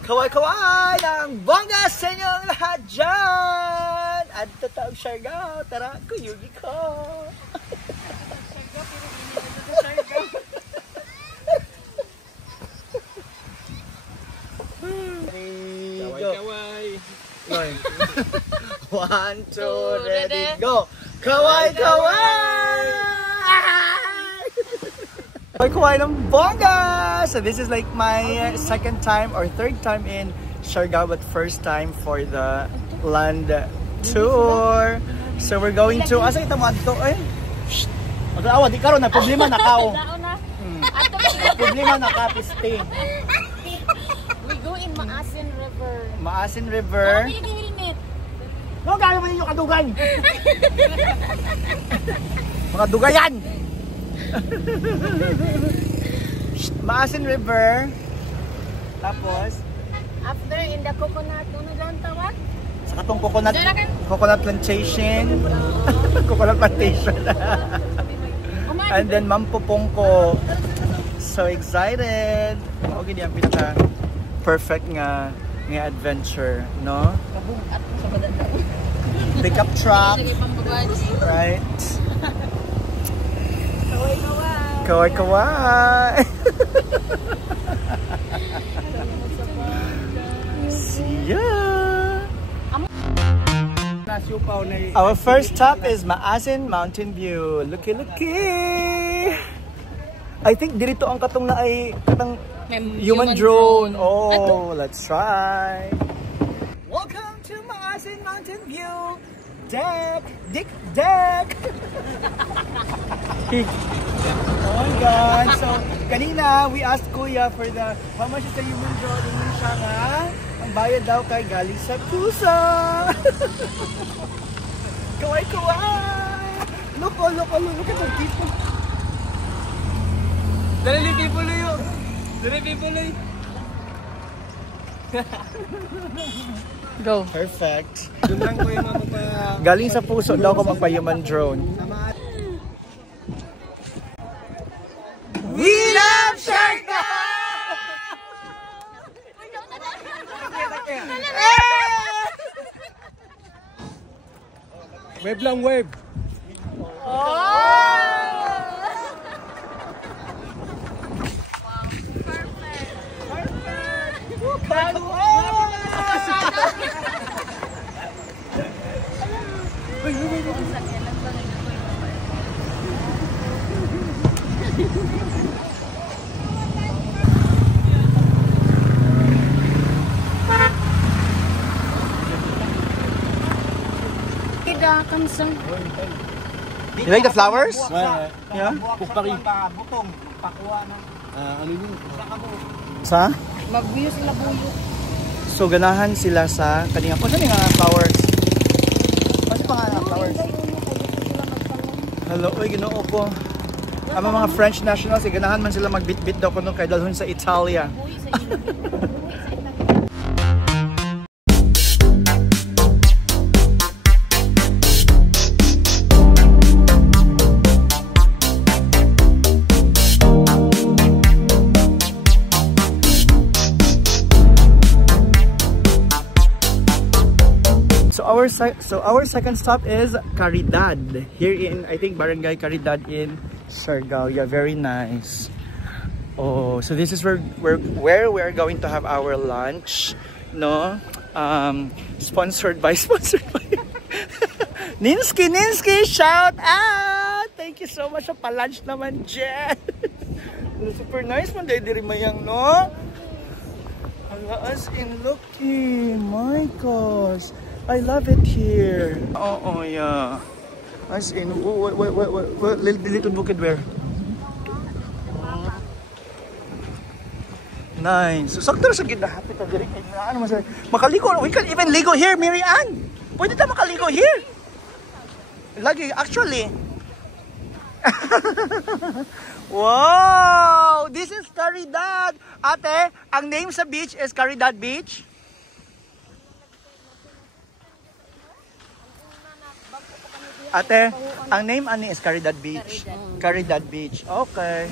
Kaway-kaway ng bongga sa inyong lahat dyan! At tataog Siargao, tara, kuyugi ko! Kaway-kaway! 1, 2, ready, go! Kaway-kaway! Kaway ng bongga! So this is like my second time or third time in Siargao, but first time for the land tour. So we're going to... Asa ito mo ato eh? Mag-awa, di karon na problema na kao. Problema na ka, piste. We go in Maasin River. Maasin River. No, gano'n mo ninyo kadugan! Mga dugayan! Maasin River. Tapos After in the coconut, ano lang tawag? sa katong coconut plantation. Coconut plantation. And then Mampupongko. So excited. Okay, di ang pinaka perfect nga adventure, no? Pickup truck. Right? Kaway-kaway. See ya. Our first stop is Maasin Mountain View. Looky, looky. I think dito ang katong na ay katong human drone. Oh, let's try. Welcome to Maasin Mountain View. Deck, deck. Oh my God! So, kanina, we asked Kuya for the, how much is the human drone? Ingon siya nga, ang bayad daw kay galing sa pusa! Kaway-kaway! Look at the people! Dali people yun! Dali people yun! Go! Perfect! Doon lang ko yung mga galing sa puso daw ko magpa-human drone. We love Siargao! wave lang, wave! You like the flowers? Yeah? Pupari. Butong. Pakuha na. Ano yun? Sa? Magbuyo sila buyo. So ganahan sila sa kanina. Kung saan yung flowers? Kasi pa nga flowers. Hello, uy, ginoo ko. Ang mga French nationals, ganahan man sila magbit-bit daw kuno kay dalhon sa Italia. So our second stop is Caridad. Here in, I think, Barangay Caridad in Siargao. Yeah, very nice. Oh, so this is where we are going to have our lunch. No? Sponsored by Ninsky, shout out! Thank you so much sa pa-lunch naman, Jen. Super nice man dahil diri mayang, no? As in, looky, my gosh. I love it here. Oh yeah. As in, what little bukid where? Nice. So, sakto sa gitna. Hapit na diri. Ano masaya? Makaligo. We can even ligo here, Mary Ann. Pwede tayo makaligo here. Lagi, actually. Wow! This is Caridad. Ate, ang name sa beach is Caridad Beach. Ate, ang name ani is Caridad Beach. Caridad Beach. Okay.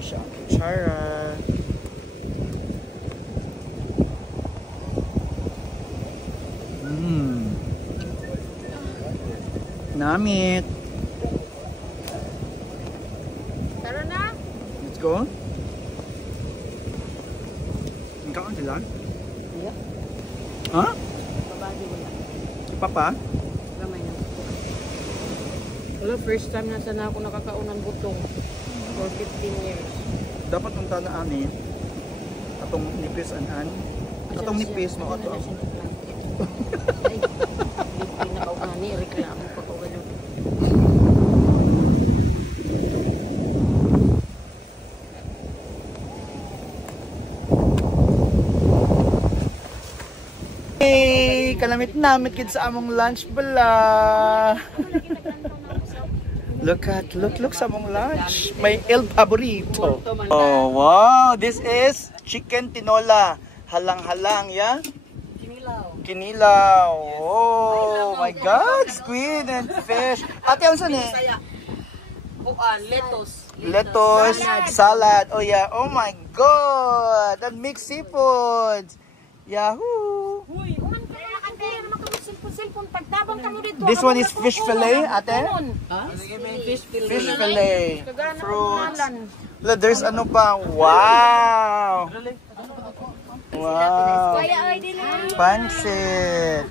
May siya ang kutsara. Namit. Tara na. Let's go. Ikaw sila? Iya. Ha? Babadi wala. Papa? Gamay na. Wala, first time na sana ako nakakaunan butong. For 15 years. Dapat ang tanaan eh. Atong nipis anan. Atong nipis mo ato. Ay, pinakaugani, reklamo pa ko ganun. Hey, kalamit namit kid sa among lunch bala. Look sa among lunch. May el paborito. Oh, wow, this is chicken tinola. Halang-halang, ya? Kinilaw. Oh my God, squid and fish. Ate, ano saan eh? Lettuce, salad. Oh yeah, oh my God. And mixed seafoods. Yahoo! This one is fish fillet, ate? Fish fillet. Fruits. Look, there's ano pa. Wow! Wow! Pansit.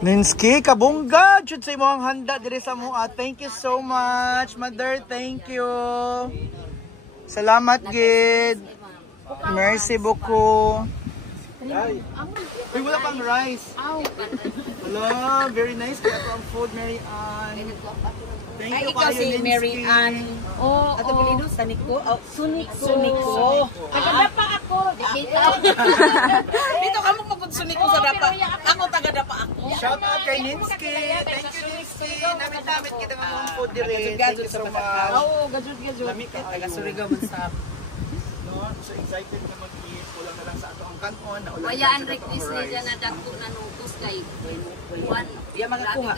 Ninsky, kabungga! Chud sa imong handa diri sa mua. Thank you so much, mother. Thank you. Salamat, gid. Merci beaucoup. Uy, wala pang rice. Hello, very nice. Kaya ito ang food, Mary Ann. Thank you, ikaw si Mary Ann. Oo. Ato pilido sa Niko. Suniko. Suniko. Taga-dapa ako. Dito ka mo pagod Suniko sa dapa. Ako taga-dapa ako. Shout out kay Ninsky. Thank you, Ninsky. Namit-namit kita ng mga food dire. Thank you so much. Oo, gajud-gajud. Lami ka Taga Surigao man sa. No, so excited na mag-eat. Kulang na lang sa ato ang kanon. Wayaan rektis na dyan na dagko na nutos kay Juan. Iya mga kuha.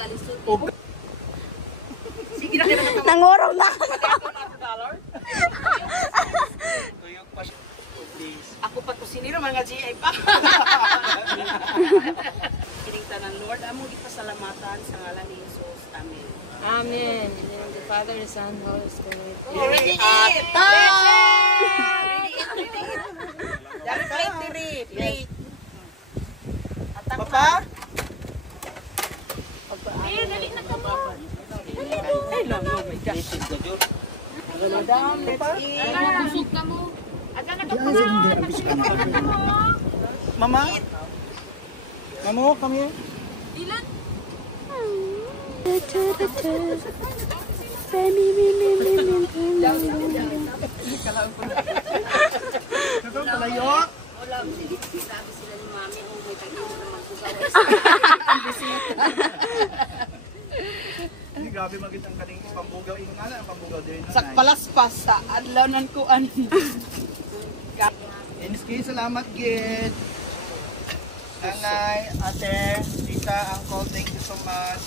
Sige na kaya na. Nangorong na. Tuyok pa siya. Please. Ako pa to sinira mga GI pa. Kining tanan Lord, amo gipasalamatan sa ngalan ni Jesus. Amen. Amen. In the name of the Father, the Son, Holy Spirit. Ready eat. Dari plate diri, plate. Papa? Dali na ka mo. Ay, no, my gosh. Madam, let's eat. Busog ka mo. Adan na ka mo. Mama? Mamo, come here. Ilan? Ito, palayo. Wala, sabi sila ni Mami, oh, may tagin na magkusawa. Ay, grabe magit ang kaning pambugaw. Ino nga na ang pambugaw din. Sa palaspas sa adlaw nan ko an. Ninsky, salamat, gid. Nanay, ate, tita, uncle, thank you so much.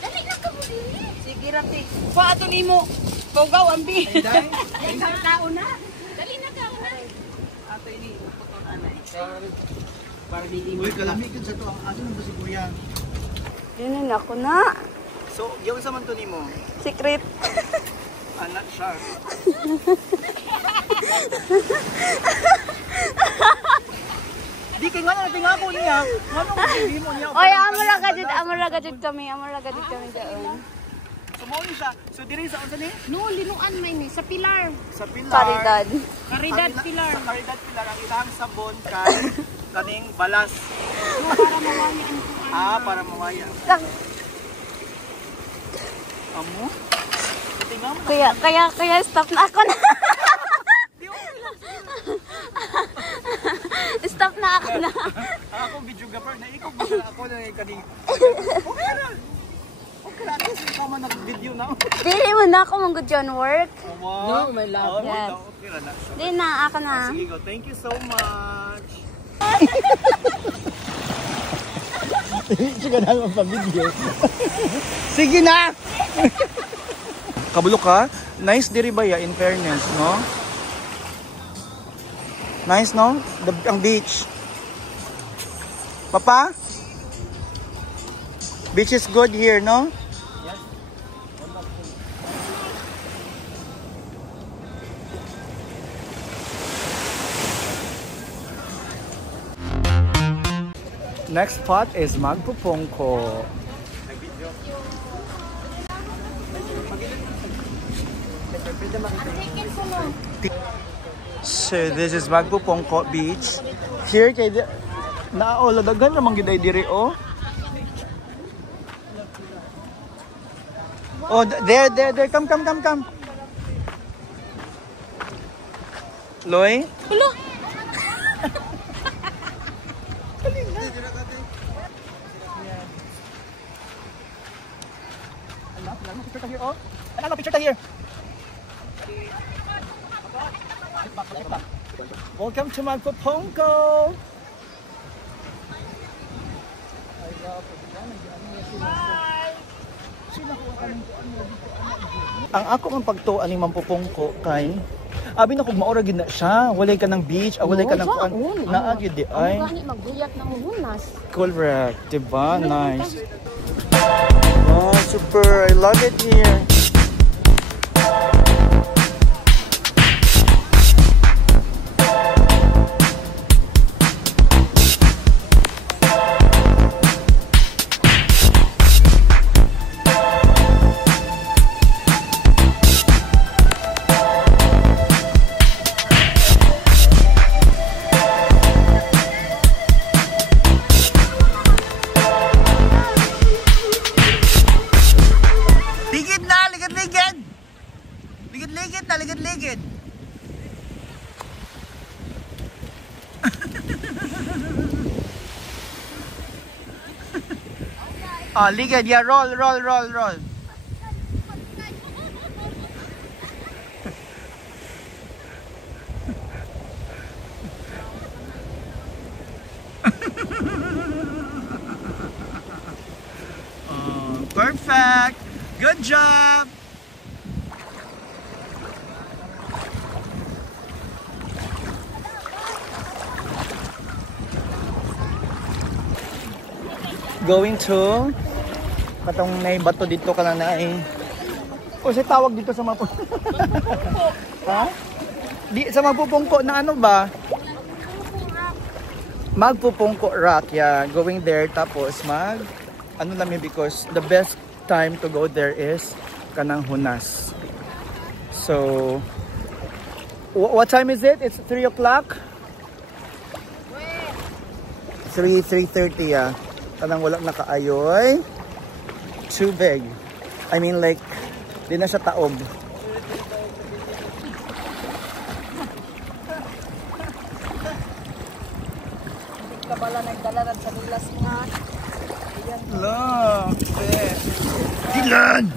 Dali na ka mo din. Sige rati. Pa ato nimo. Pugaw ambi. Ay, day. Ay, tao na. Dali na ka na. Ato ini puton anay. Para di Uy, kalamig yun sa to. Ang aso ba si Kuya? Yun ako na. So, yung sa man to nimo? Secret. Not sharp. Di kay nga natin nga po niya. Ano kung hindi mo niya? Oy, amara gajud kami doon. Sumuli siya. So, diri sa unsa ni? No, linuan may ni sa pilar. Sa pilar. Paridad. Caridad pilar. Sa Caridad Pilar, ang ilang sabon kay kaning balas. Para mawala ang Ah, para mawaya. Amo? Tingnan mo. Kaya stop na ako na. Stop na ako na. Ako videographer na ikaw ba ako na kaning. Okay na. Okay na, kasi ikaw man nag-video na. Dili mo na ako mong good John work. No, my love. Yes. Okay na. Di na, ako na. Sige, go. Thank you so much. Sige na, magpa-video. Sige na! Kabulok ka? Nice diri ba ya, in fairness, no? Nice, no? Ang beach. Papa? Beach is good here, no? Next spot is Magpupongko. So this is Magpupongko Beach. Here kay ladagan namang giday diri oh. Oh, there. Come. Loy? Hello. Picture ta here. Welcome to Magpupongko. Ang ako ang pagtuan ni Magpupongko kay abi na kog maura gid na siya. Walay ka ng beach, walay ka ng kuan. Naa gyud di ay. Gani magbuyat ng hunas. Correct, diba? Nice. Oh, super. I love it here. Ligid. Oh, ligid. Yeah, roll. Oh, perfect. Good job. Going to katong may bato dito ka lang na ay o sa tawag dito sa Magpupongko. Ha? Di sa Magpupongko na ano ba? Magpupongko Rock. Yeah, going there tapos ano lang because the best time to go there is kanang hunas. So what time is it? It's 3 o'clock? 3:30 yeah. Kanang wala nakaayoy. Too big. I mean like, di na siya taob. Kabala nagdalaran sa dulas nga. Look. Dilan!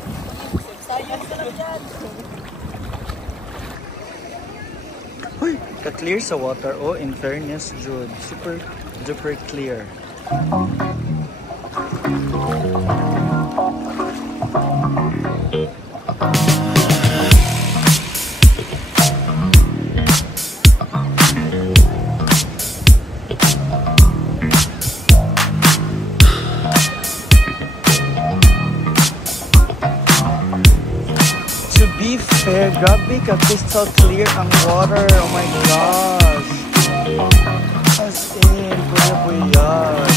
Sayang ka lang dyan. Uy, ka-clear sa water. Oh, in fairness, Jude. Super duper clear. To be fair, grabe ka crystal clear ang water. Oh my gosh. As in, kuya po yan.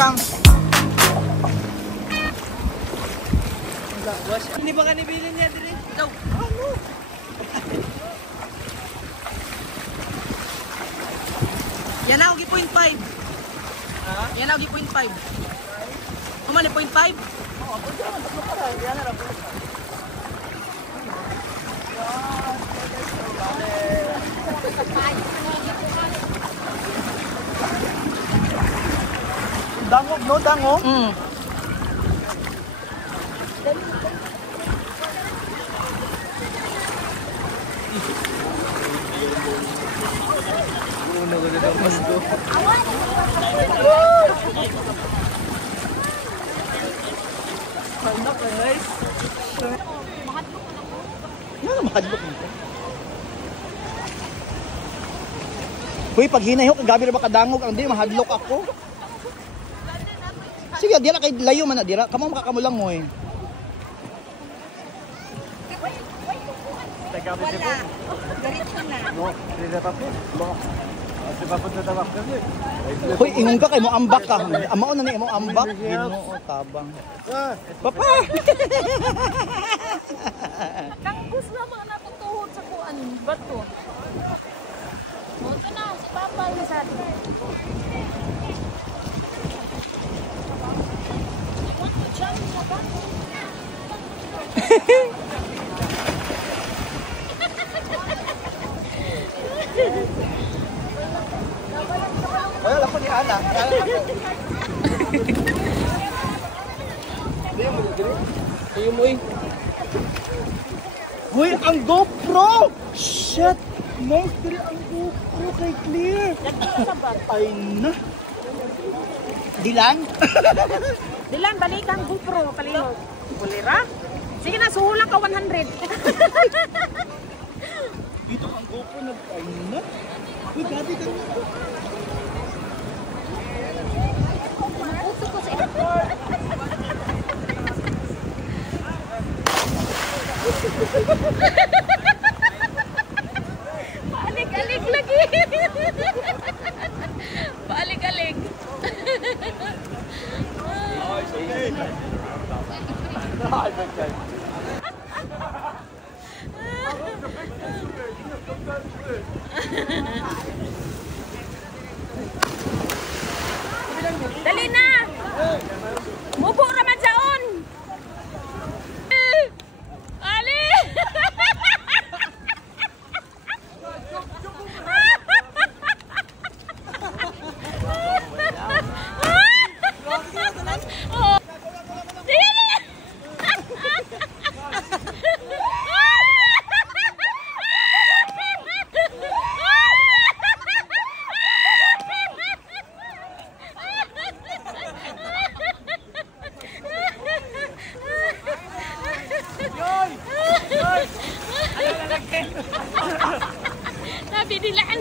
Kam. Hindi ba ka nibilin niya din? Ikaw. Ano? Yan na, okay, 0.5. Ha? Yan na, okay, 0.5. Kumali, 0.5? Oo, pwede naman. Tatlo pa rin. Yan na lang. Dangog, no? Dangog? Ano mahadlok nito? Uy, pag hinayo, kagabi na ba kadangog? Ang di, mahadlok ako. Sige, dira kay layo man na dira. Kamo makakamulang mo eh. Wala. Ganito na. Hoy, ingon ka kay mo ambak ka. Amao na ni mo ambak. Ginoo tabang. Papa. Kang gusto naman natutuhod sa kuan bato. Mo na si Papa yung sa atin. Wala ko ni Ana. Ayo mo eh. Hoy, ang GoPro! Shit! Nice diri ang GoPro kay Clear. Ay na. Dilan? Dilan balikan GoPro kalihog. Kulira? Sige na suhulan ka 100. Dito ang GoPro nag-ay na. Uy, gabi ka na. Paalik-alik lagi. Paalik-alik. Dali na. Mubo raman saon. Ali. Tabi dilan.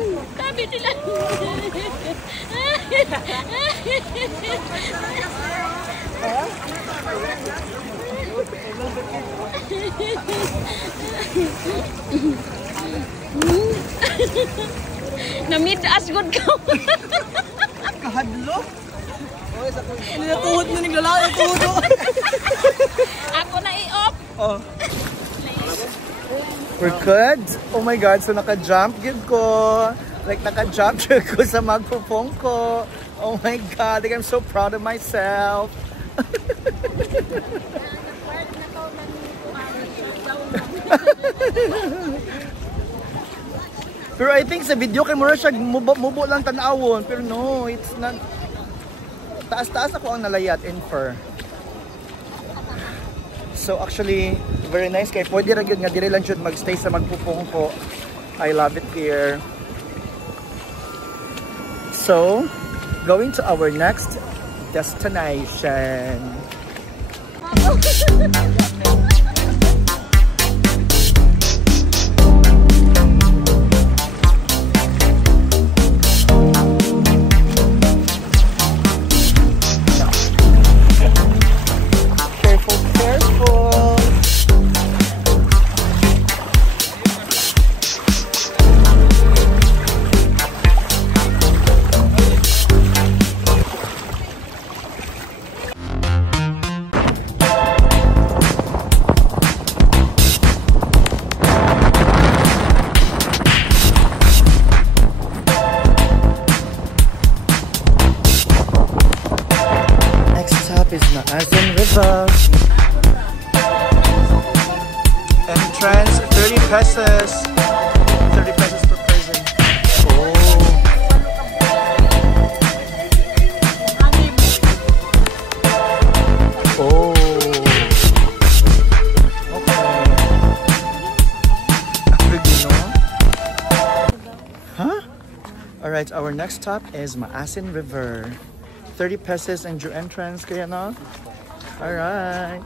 Namid-as good ka. Kahadlok. Oy, sa kuy. Natuhod na ning lalaki, tuhod. Ako na i-off. Oh. We're good? Oh my God, so naka-jump gid ko. Like naka-jump ko sa magpupong ko. Oh my God, like I'm so proud of myself. Pero I think sa video kay Mura siya mubo lang tanawon. Pero no, it's not. Taas-taas ako ang nalayat in fur. So actually, very nice kay pwede ra gyud nga dire lang jud magstay sa magpupong ko. I love it here. So, going to our next destination. Is Naazan River. Entrance 30 pesos. 30 pesos per person. Oh. Oh. Okay. Huh? Alright, our next stop is Maasin River. 30 pesos and your entrance, kaya no? Alright.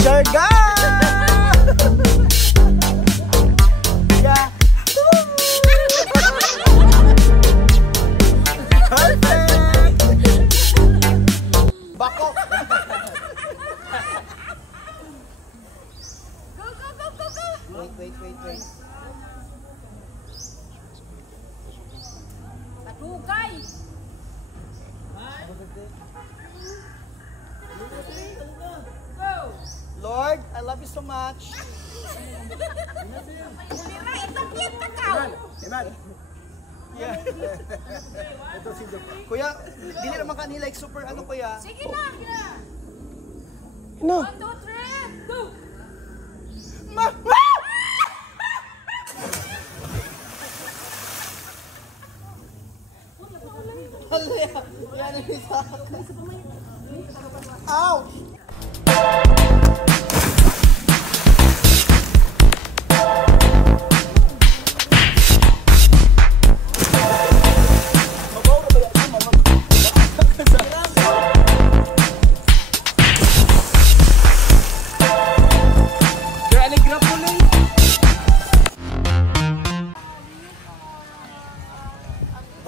Siargao! Yeah. Perfect! Bako! Wait. Kadugay! Lord, I love you so much. Yeah. Kuya, dili naman ka ni like super ano kuya? Sige na! No. 1, 2, 3, go! Ouch!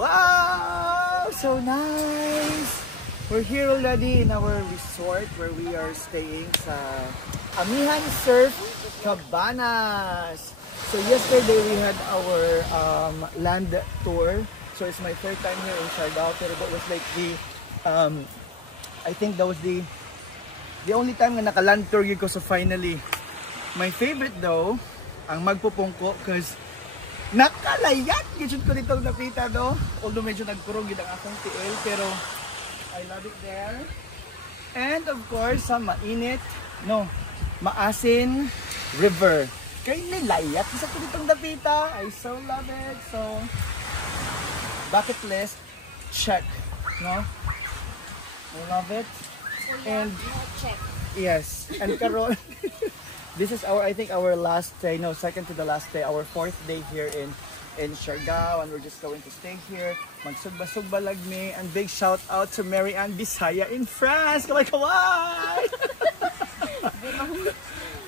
Wow! So nice! We're here already in our resort where we are staying sa Amihan Surf Cabanas. So yesterday we had our land tour. So it's my third time here in Siargao, pero that was like the I think that was the only time na naka-land tour ko. So finally, my favorite though, ang magpupungko, cause nakalayat! Gitsun ko dito napita do. Although medyo nagkurog yun ang akong tiil, pero I love it there. And of course, sa mainit, Maasin River. Kaya nilayat isa ko ditong napita. I so love it. So, bucket list, check. No? I love it. And, Check. yes. And karon, this is our, I think our last day, second to the last day, our 4th day here in Siargao, and we're just going to stay here. Magsugba-sugba lagmi, and big shout out to Mary Ann Bisaya in France. Kaway!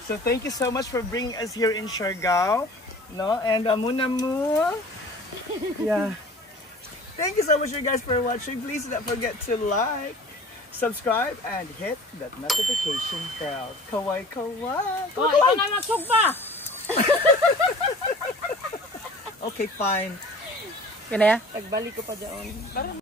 So thank you so much for bringing us here in Siargao, no? And muna mo. Yeah. Thank you so much, you guys, for watching. Please don't forget to like, subscribe, and hit that notification bell. Kaway! Oh, ikaw na magsugba! Okay, fine. Kaya na ya? Pagbalik ko pa dyan.